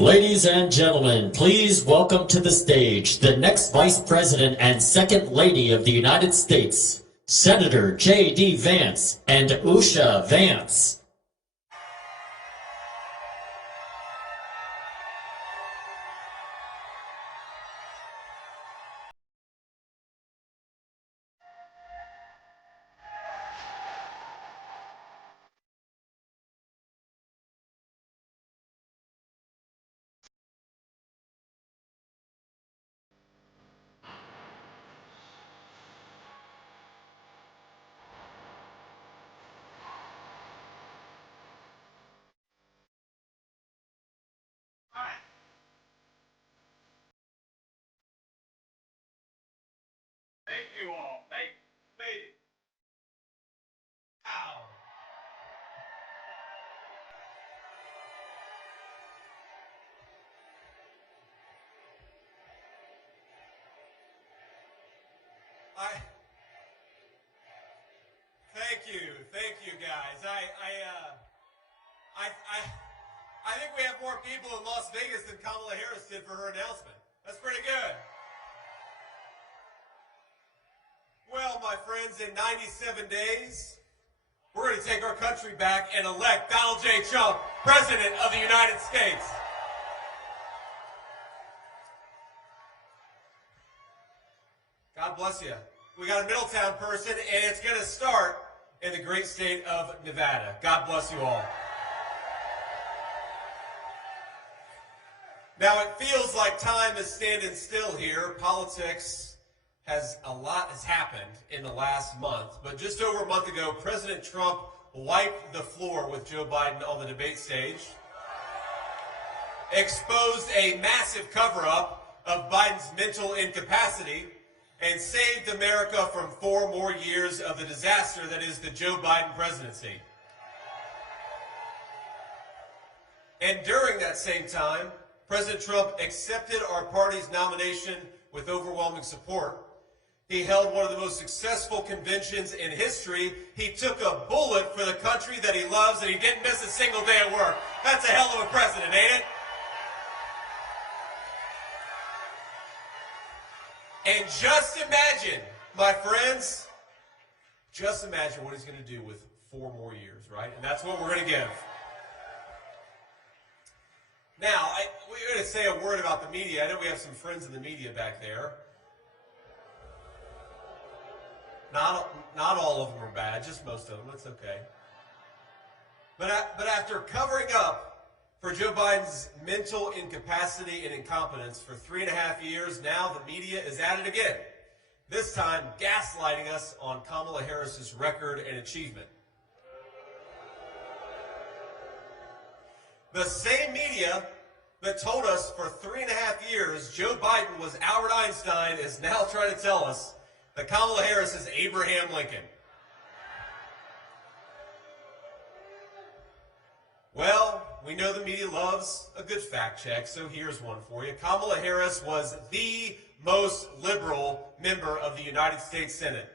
Ladies and gentlemen, please welcome to the stage the next Vice President and Second Lady of the United States, Senator JD Vance and Usha Vance. Thank you all. They made it. Ow. Thank you guys. I think we have more people in Las Vegas than Kamala Harris did for her announcement. That's pretty good. Well, my friends, in 97 days, we're going to take our country back and elect Donald J. Trump, President of the United States. God bless you. We got a Middletown person, and it's going to start in the great state of Nevada. God bless you all. Now, it feels like time is standing still here. Politics a lot has happened in the last month. But just over a month ago, President Trump wiped the floor with Joe Biden on the debate stage, exposed a massive cover-up of Biden's mental incapacity, and saved America from 4 more years of the disaster that is the Joe Biden presidency. And during that same time, President Trump accepted our party's nomination with overwhelming support. He held one of the most successful conventions in history. He took a bullet for the country that he loves, and he didn't miss a single day of work. That's a hell of a president, ain't it? And just imagine, my friends, just imagine what he's going to do with 4 more years, right? And that's what we're going to give. Now, we're going to say a word about the media. I know we have some friends in the media back there. Not all of them are bad, just most of them. It's okay. But after covering up for Joe Biden's mental incapacity and incompetence for 3.5 years, now the media is at it again. This time, gaslighting us on Kamala Harris's record and achievement. The same media that told us for 3.5 years Joe Biden was Albert Einstein is now trying to tell us that Kamala Harris is Abraham Lincoln. Well, we know the media loves a good fact check, so here's one for you. Kamala Harris was the most liberal member of the United States Senate.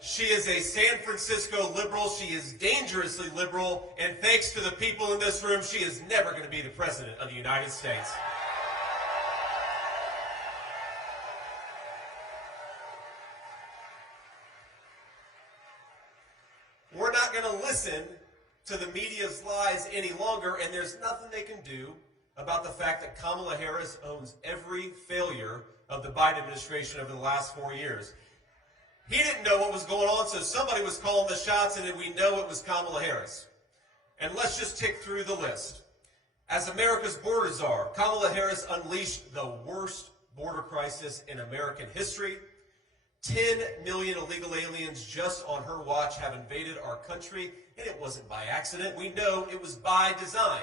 She is a San Francisco liberal. She is dangerously liberal, and thanks to the people in this room, she is never going to be the President of the United States. We're not going to listen to the media's lies any longer, and there's nothing they can do about the fact that Kamala Harris owns every failure of the Biden administration over the last 4 years. He didn't know what was going on, so somebody was calling the shots, and we know it was Kamala Harris. And let's just tick through the list. As America's border czar, Kamala Harris unleashed the worst border crisis in American history. 10 million illegal aliens just on her watch have invaded our country, and it wasn't by accident. We know it was by design.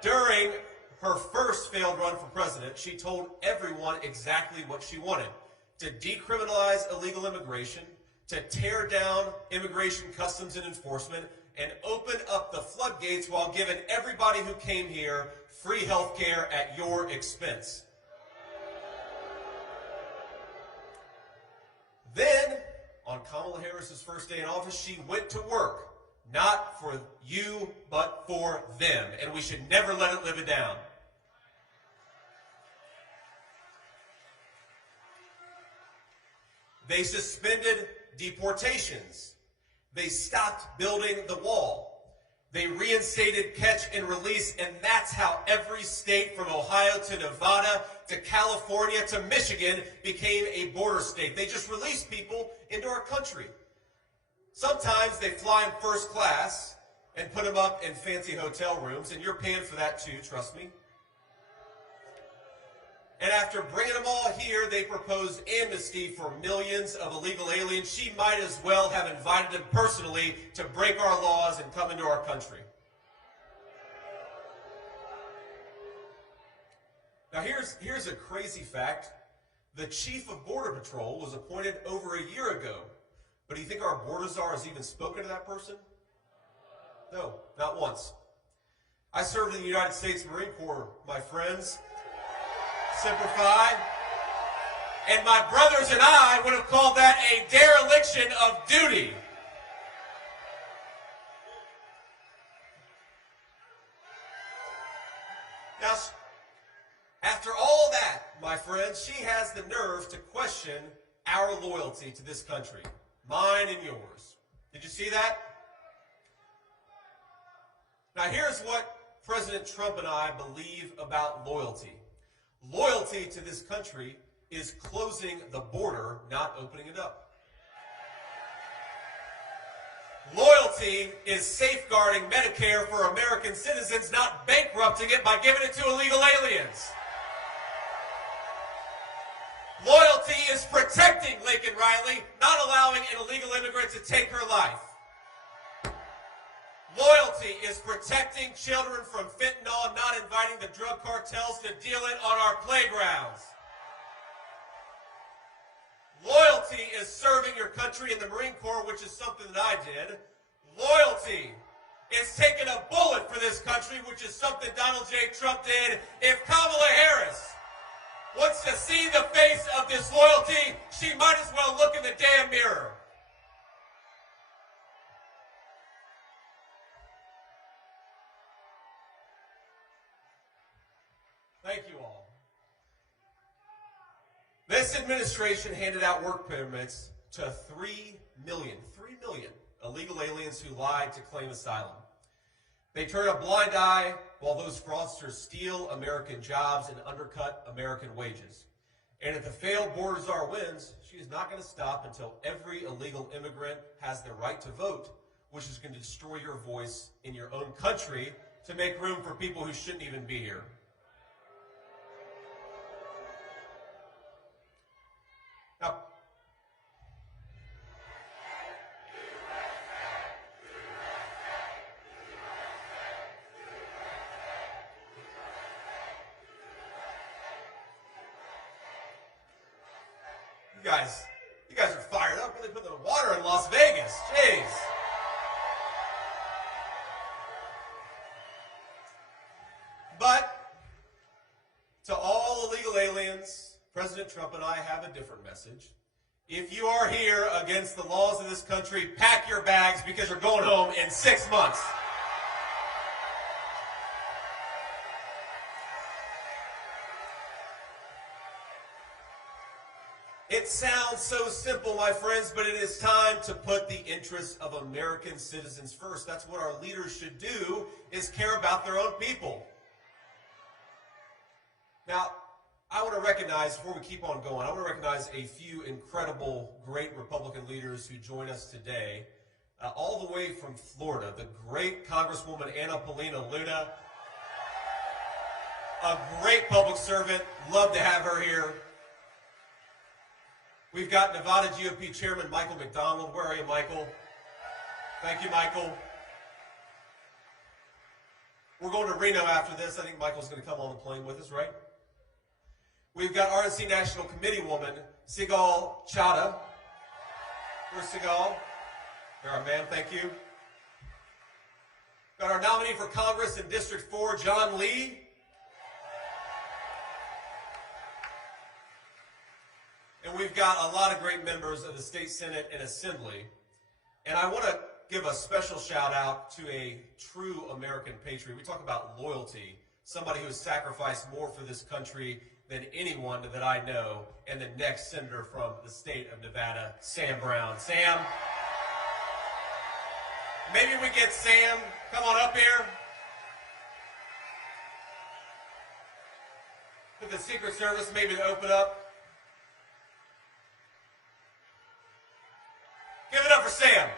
During her first failed run for president, she told everyone exactly what she wanted: to decriminalize illegal immigration, to tear down immigration customs and enforcement, and open up the floodgates while giving everybody who came here free health care at your expense. Then, on Kamala Harris's first day in office, she went to work, not for you, but for them, and we should never let it live it down. They suspended deportations. They stopped building the wall. They reinstated catch and release, and that's how every state from Ohio to Nevada to California to Michigan became a border state. They just released people into our country. Sometimes they fly them first class and put them up in fancy hotel rooms, and you're paying for that too, trust me. And after bringing them all here, they proposed amnesty for millions of illegal aliens. She might as well have invited them personally to break our laws and come into our country. Now here's a crazy fact. The chief of Border Patrol was appointed over a year ago. But do you think our border czar has even spoken to that person? No, not once. I served in the United States Marine Corps, my friends. Semper Fi. And my brothers and I would have called that a dereliction of duty. Now, after all that, my friends, she has the nerve to question our loyalty to this country. Mine and yours. Did you see that? Now here's what President Trump and I believe about loyalty. Loyalty to this country is closing the border, not opening it up. Loyalty is safeguarding Medicare for American citizens, not bankrupting it by giving it to illegal aliens. Loyalty is protecting Laken Riley, not allowing an illegal immigrant to take her life. Loyalty is protecting children from fentanyl, not inviting the drug cartels to deal it on our playgrounds. Loyalty is serving your country in the Marine Corps, which is something that I did. Loyalty is taking a bullet for this country, which is something Donald J. Trump did. If Kamala Harris wants to see the face of disloyalty, she might as well look in the damn mirror. Thank you all. This administration handed out work permits to 3 million illegal aliens who lied to claim asylum. They turn a blind eye while those fraudsters steal American jobs and undercut American wages. And if the failed border czar wins, she is not going to stop until every illegal immigrant has the right to vote, which is going to destroy your voice in your own country to make room for people who shouldn't even be here. Now, you guys are fired up. Really put the water in Las Vegas. Jeez. But to all illegal aliens, President Trump and I have a different message. If you are here against the laws of this country, pack your bags because you're going home in 6 months. It sounds so simple, my friends, but it is time to put the interests of American citizens first. That's what our leaders should do, is care about their own people. Now, I want to recognize, before we keep on going, I want to recognize a few incredible, great Republican leaders who join us today, all the way from Florida. The great Congresswoman Anna Paulina Luna, a great public servant. Love to have her here. We've got Nevada GOP Chairman Michael McDonald. Where are you, Michael? Thank you, Michael. We're going to Reno after this. I think Michael's going to come on the plane with us, right? We've got RNC National Committee woman, Sigal Chada. Where's Sigal? There, our ma'am, thank you. Got our nominee for Congress in District 4, John Lee. And we've got a lot of great members of the State Senate and Assembly. And I want to give a special shout out to a true American patriot. We talk about loyalty, somebody who has sacrificed more for this country than anyone that I know, and the next senator from the state of Nevada, Sam Brown. Sam, maybe we get Sam, come on up here. With the Secret Service maybe to open up. Give it up for Sam.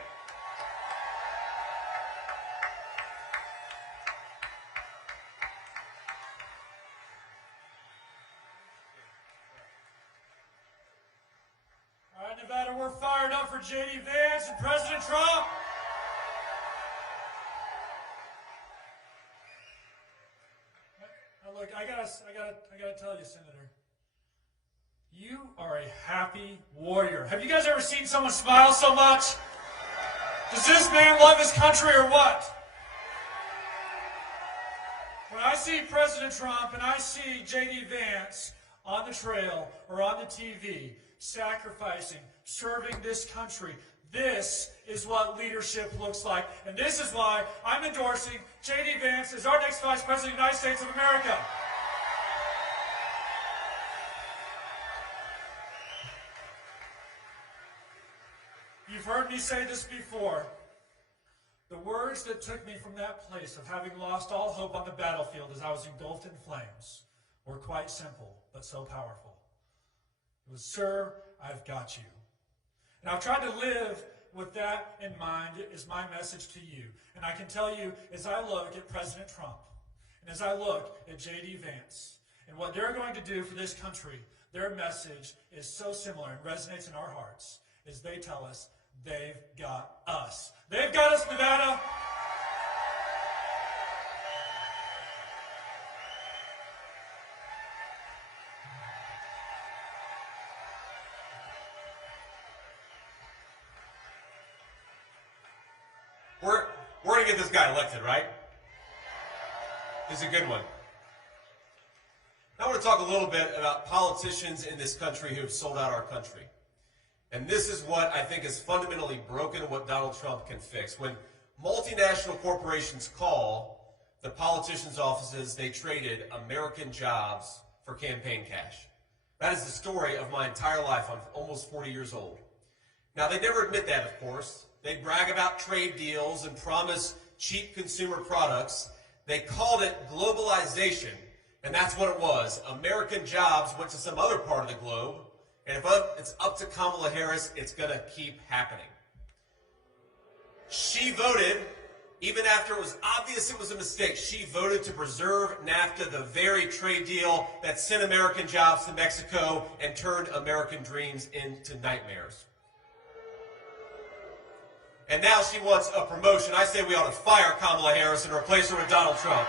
All right, Nevada, we're fired up for JD Vance and President Trump. Now look, I gotta tell you, Senator, you are a happy warrior. Have you guys ever seen someone smile so much? Does this man love his country or what? When I see President Trump and I see JD Vance on the trail or on the TV, sacrificing, serving this country, this is what leadership looks like. And this is why I'm endorsing JD Vance as our next Vice President of the United States of America. You've heard me say this before. The words that took me from that place of having lost all hope on the battlefield as I was engulfed in flames were quite simple, but so powerful. It was, "Sir, I've got you." And I've tried to live with that in mind is my message to you. And I can tell you, as I look at President Trump, and as I look at JD Vance, and what they're going to do for this country, their message is so similar and resonates in our hearts as they tell us they've got us. They've got us, Nevada. We're going to get this guy elected, right? He's a good one. I want to talk a little bit about politicians in this country who have sold out our country. And this is what I think is fundamentally broken, what Donald Trump can fix. When multinational corporations call the politicians' offices, they traded American jobs for campaign cash. That is the story of my entire life. I'm almost 40 years old. Now, they never admit that, of course. They brag about trade deals and promise cheap consumer products. They called it globalization, and that's what it was. American jobs went to some other part of the globe, and if it's up to Kamala Harris, it's going to keep happening. She voted, even after it was obvious it was a mistake, she voted to preserve NAFTA, the very trade deal that sent American jobs to Mexico and turned American dreams into nightmares. And now she wants a promotion. I say we ought to fire Kamala Harris and replace her with Donald Trump.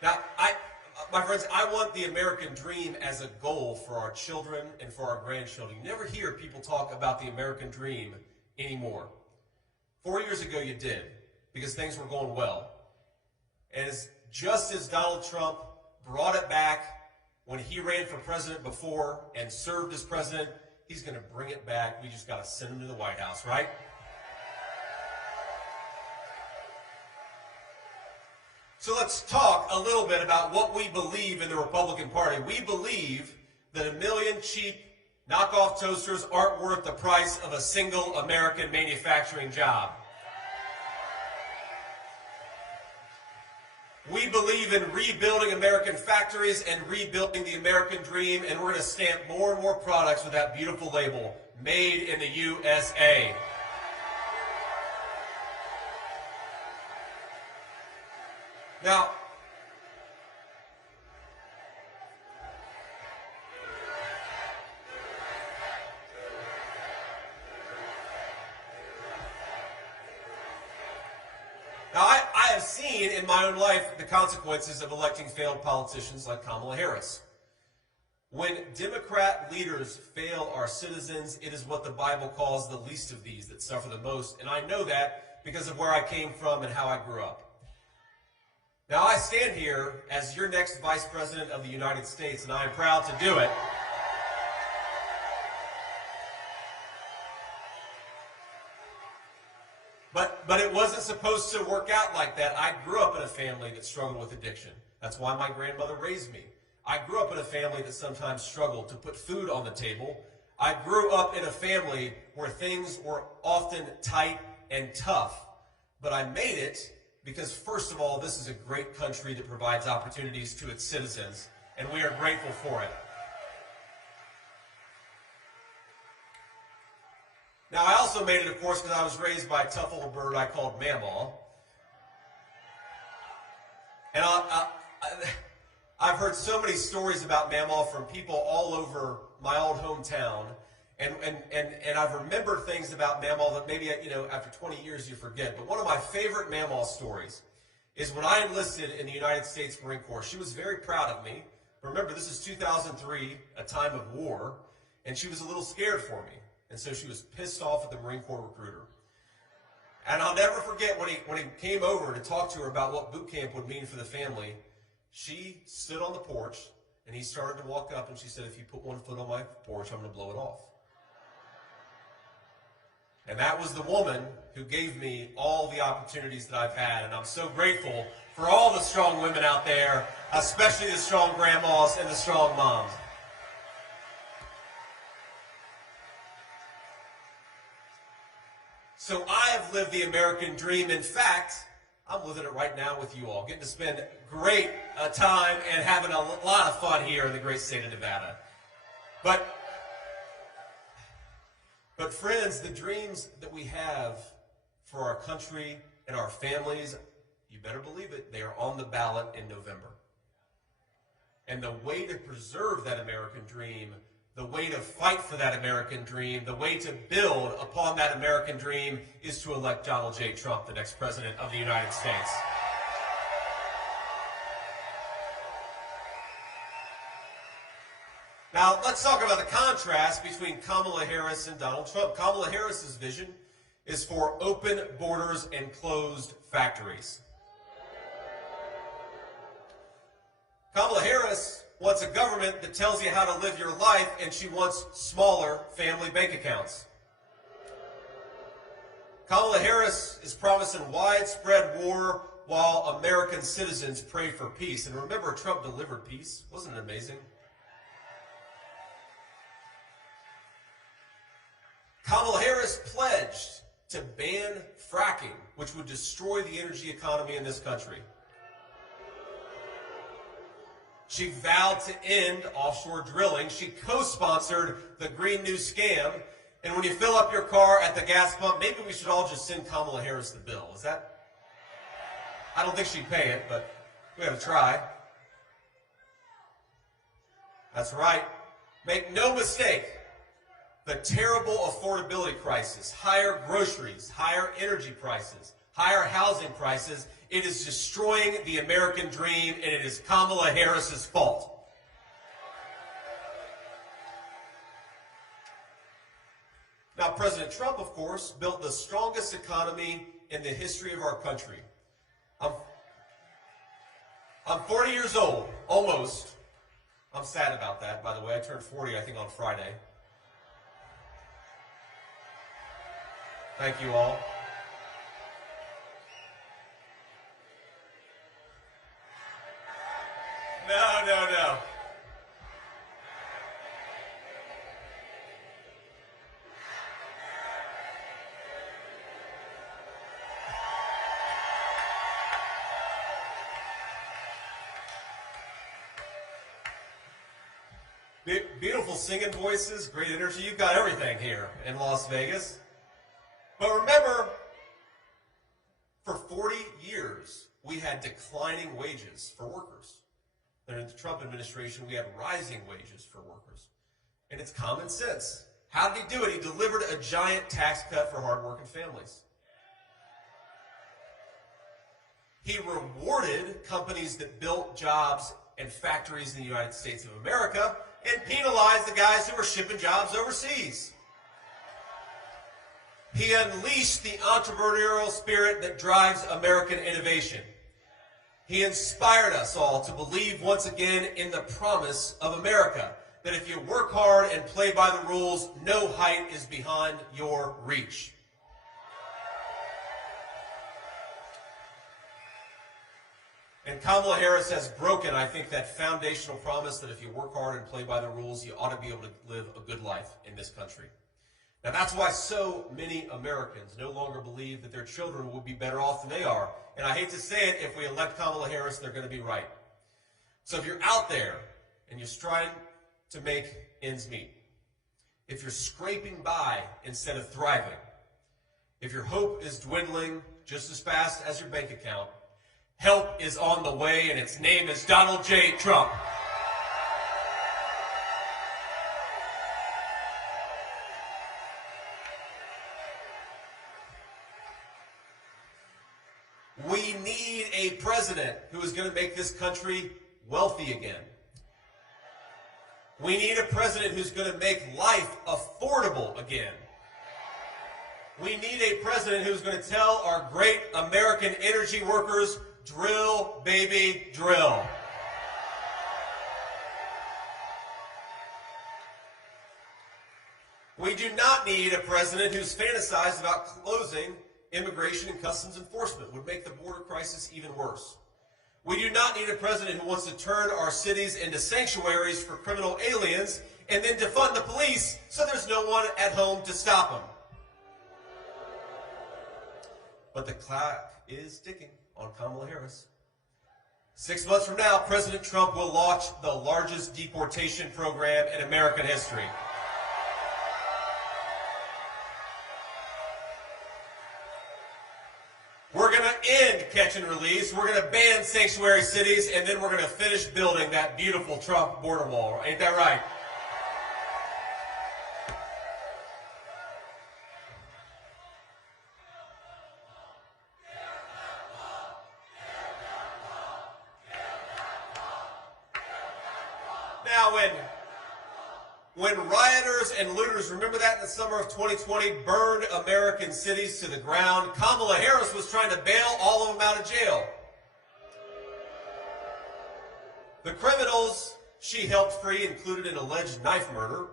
Now, my friends, I want the American dream as a goal for our children and for our grandchildren. You never hear people talk about the American dream anymore. 4 years ago you did, because things were going well. And just as Donald Trump brought it back when he ran for president before and served as president, he's going to bring it back. We just got to send him to the White House, right? So let's talk a little bit about what we believe in the Republican Party. We believe that 1 million cheap knockoff toasters aren't worth the price of a single American manufacturing job. We believe in rebuilding American factories and rebuilding the American dream, and we're going to stamp more and more products with that beautiful label, Made in the USA. Now, I have seen in my own life the consequences of electing failed politicians like Kamala Harris. When Democrat leaders fail our citizens, it is what the Bible calls the least of these that suffer the most. And I know that because of where I came from and how I grew up. Now, I stand here as your next Vice President of the United States, and I am proud to do it. But it wasn't supposed to work out like that. I grew up in a family that struggled with addiction. That's why my grandmother raised me. I grew up in a family that sometimes struggled to put food on the table. I grew up in a family where things were often tight and tough. But I made it because, first of all, this is a great country that provides opportunities to its citizens, and we are grateful for it. Now, I also made it, of course, because I was raised by a tough old bird I called Mamaw. And I've heard so many stories about Mamaw from people all over my old hometown. And I've remembered things about Mamaw that maybe, after 20 years you forget. But one of my favorite Mamaw stories is when I enlisted in the United States Marine Corps. She was very proud of me. Remember, this is 2003, a time of war, and she was a little scared for me. And so she was pissed off at the Marine Corps recruiter. And I'll never forget when he came over to talk to her about what boot camp would mean for the family, she stood on the porch, and he started to walk up, and she said, "If you put one foot on my porch, I'm going to blow it off." And that was the woman who gave me all the opportunities that I've had. And I'm so grateful for all the strong women out there, especially the strong grandmas and the strong moms. So I have lived the American dream. In fact, I'm living it right now with you all, getting to spend great time and having a lot of fun here in the great state of Nevada. But friends, the dreams that we have for our country and our families, you better believe it, they are on the ballot in November. And the way to preserve that American dream, the way to fight for that American dream, the way to build upon that American dream is to elect Donald J. Trump, the next president of the United States. Now, let's talk about the contrast between Kamala Harris and Donald Trump. Kamala Harris's vision is for open borders and closed factories. Kamala Harris wants a government that tells you how to live your life, and she wants smaller family bank accounts. Kamala Harris is promising widespread war while American citizens pray for peace. And remember, Trump delivered peace. Wasn't it amazing? Kamala Harris pledged to ban fracking, which would destroy the energy economy in this country. She vowed to end offshore drilling. She co-sponsored the Green New Scam. And when you fill up your car at the gas pump, maybe we should all just send Kamala Harris the bill. Is that? I don't think she'd pay it, but we got to try. That's right. Make no mistake. The terrible affordability crisis, higher groceries, higher energy prices, higher housing prices, it is destroying the American dream, and it is Kamala Harris's fault. Now, President Trump, of course, built the strongest economy in the history of our country. I'm 40 years old, almost. I'm sad about that, by the way. I turned 40, I think, on Friday. Thank you all. No. Beautiful singing voices, great energy. You've got everything here in Las Vegas. But remember, for 40 years, we had declining wages for workers. Under the Trump administration, we had rising wages for workers. And it's common sense. How did he do it? He delivered a giant tax cut for hardworking families. He rewarded companies that built jobs and factories in the United States of America and penalized the guys who were shipping jobs overseas. He unleashed the entrepreneurial spirit that drives American innovation. He inspired us all to believe once again in the promise of America, that if you work hard and play by the rules, no height is beyond your reach. And Kamala Harris has broken, I think, that foundational promise that if you work hard and play by the rules, you ought to be able to live a good life in this country. Now, that's why so many Americans no longer believe that their children will be better off than they are. And I hate to say it, if we elect Kamala Harris, they're going to be right. So if you're out there and you're trying to make ends meet, if you're scraping by instead of thriving, if your hope is dwindling just as fast as your bank account, help is on the way, and its name is Donald J. Trump. We need a president who is going to make this country wealthy again. We need a president who's going to make life affordable again. We need a president who's going to tell our great American energy workers, drill, baby, drill. We do not need a president who's fantasized about closing immigration and customs enforcement. Would make the border crisis even worse. We do not need a president who wants to turn our cities into sanctuaries for criminal aliens and then defund the police so there's no one at home to stop them. But the clock is ticking on Kamala Harris. 6 months from now, President Trump will launch the largest deportation program in American history. We're going to end catch and release. We're going to ban sanctuary cities, and then we're going to finish building that beautiful Trump border wall. Ain't that right? Now, when rioters and looters, remember that in the summer of 2020, burned American cities to the ground, Kamala Harris was trying to bail all of them out of jail. The criminals she helped free included an alleged knife murderer,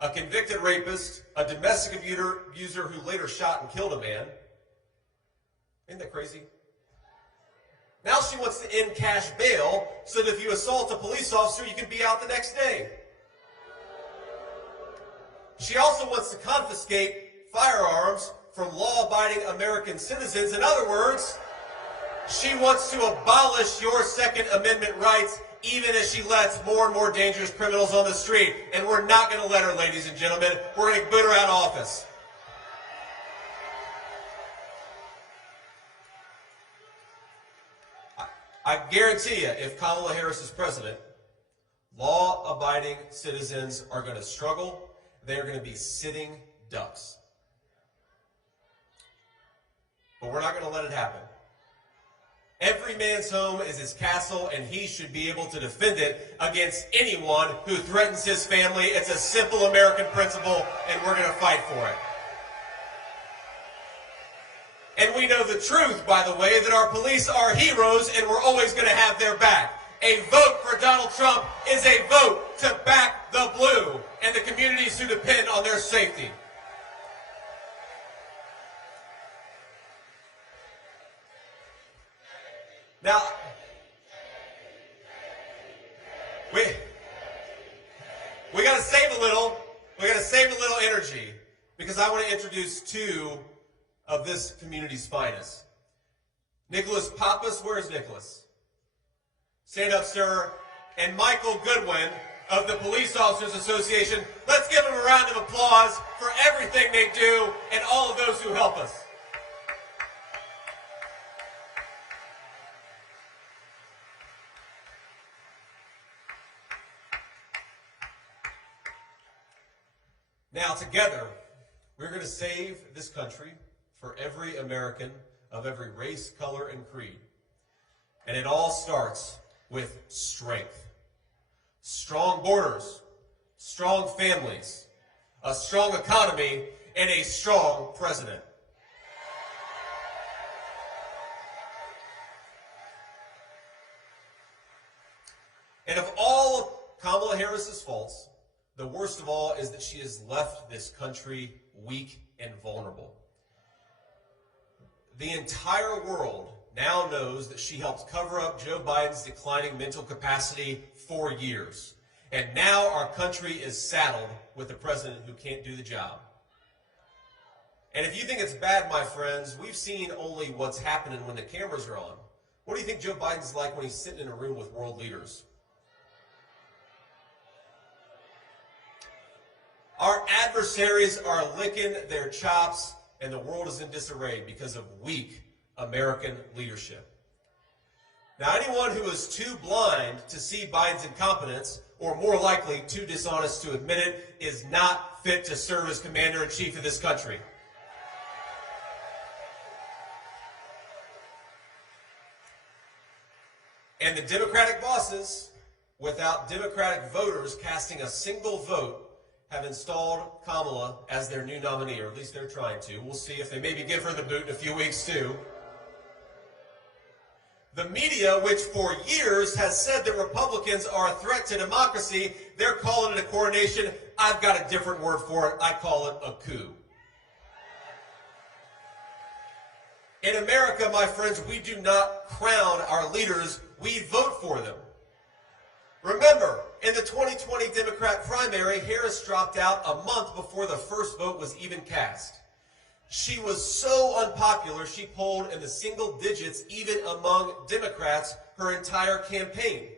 a convicted rapist, a domestic abuser who later shot and killed a man. Isn't that crazy? Now she wants to end cash bail so that if you assault a police officer, you can be out the next day. She also wants to confiscate firearms from law-abiding American citizens. In other words, she wants to abolish your Second Amendment rights even as she lets more and more dangerous criminals on the street. And we're not going to let her, ladies and gentlemen. We're going to boot her out of office. I guarantee you, if Kamala Harris is president, law-abiding citizens are going to struggle. They're going to be sitting ducks. But we're not going to let it happen. Every man's home is his castle, and he should be able to defend it against anyone who threatens his family. It's a simple American principle, and we're going to fight for it. And we know the truth, by the way, that our police are heroes and we're always going to have their back. A vote for Donald Trump is a vote to back the blue and the communities who depend on their safety. Now, we got to save a little. We got to save a little energy because I want to introduce two of this community's finest. Nicholas Pappas, where is Nicholas? Stand up, sir. And Michael Goodwin of the Police Officers Association. Let's give them a round of applause for everything they do and all of those who help us. Now, together, we're going to save this country for every American of every race, color, and creed. And it all starts with strength. Strong borders, strong families, a strong economy, and a strong president. And of all of Kamala Harris's faults, the worst of all is that she has left this country weak and vulnerable. The entire world now knows that she helped cover up Joe Biden's declining mental capacity for years. And now our country is saddled with a president who can't do the job. And if you think it's bad, my friends, we've seen only what's happening when the cameras are on. What do you think Joe Biden's like when he's sitting in a room with world leaders? Our adversaries are licking their chops, and the world is in disarray because of weak American leadership. Now, anyone who is too blind to see Biden's incompetence, or more likely too dishonest to admit it, is not fit to serve as commander-in-chief of this country. And the Democratic bosses, without Democratic voters casting a single vote, have installed Kamala as their new nominee, or at least they're trying to. We'll see if they maybe give her the boot in a few weeks, too. The media, which for years has said that Republicans are a threat to democracy, they're calling it a coronation. I've got a different word for it. I call it a coup. In America, my friends, we do not crown our leaders. We vote for them. Remember, in the 2020 Democrat primary, Harris dropped out a month before the first vote was even cast. She was so unpopular, she polled in the single digits even among Democrats her entire campaign.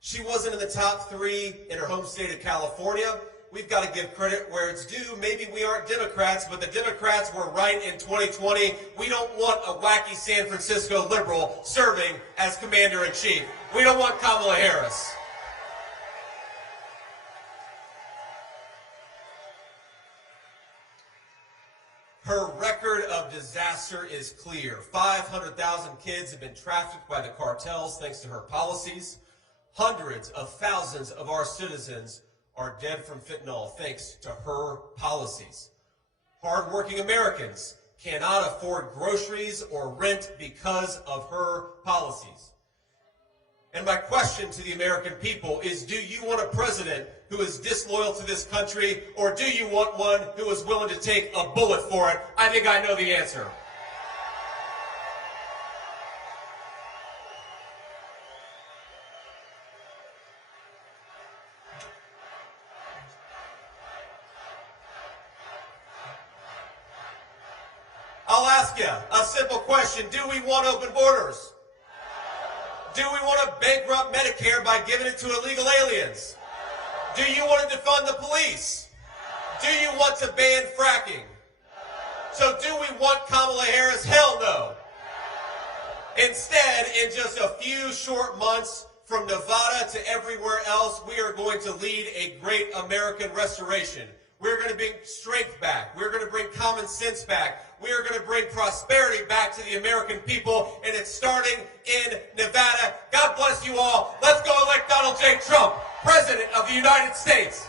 She wasn't in the top 3 in her home state of California. We've got to give credit where it's due. Maybe we aren't Democrats, but the Democrats were right in 2020. We don't want a wacky San Francisco liberal serving as commander-in-chief. We don't want Kamala Harris. Her record of disaster is clear. 500,000 kids have been trafficked by the cartels thanks to her policies. Hundreds of thousands of our citizens are dead from fentanyl thanks to her policies. Hardworking Americans cannot afford groceries or rent because of her policies. And my question to the American people is, do you want a president who is disloyal to this country, or do you want one who is willing to take a bullet for it? I think I know the answer. I'll ask you a simple question. Do we want open borders? Do we want to bankrupt Medicare by giving it to illegal aliens? Do you want to defund the police? Do you want to ban fracking? So do we want Kamala Harris? Hell no. Instead, in just a few short months, from Nevada to everywhere else, we are going to lead a great American restoration. We're going to bring strength back. We're going to bring common sense back. We are going to bring prosperity back to the American people, and it's starting in Nevada. God bless you all. Let's go elect Donald J. Trump, President of the United States.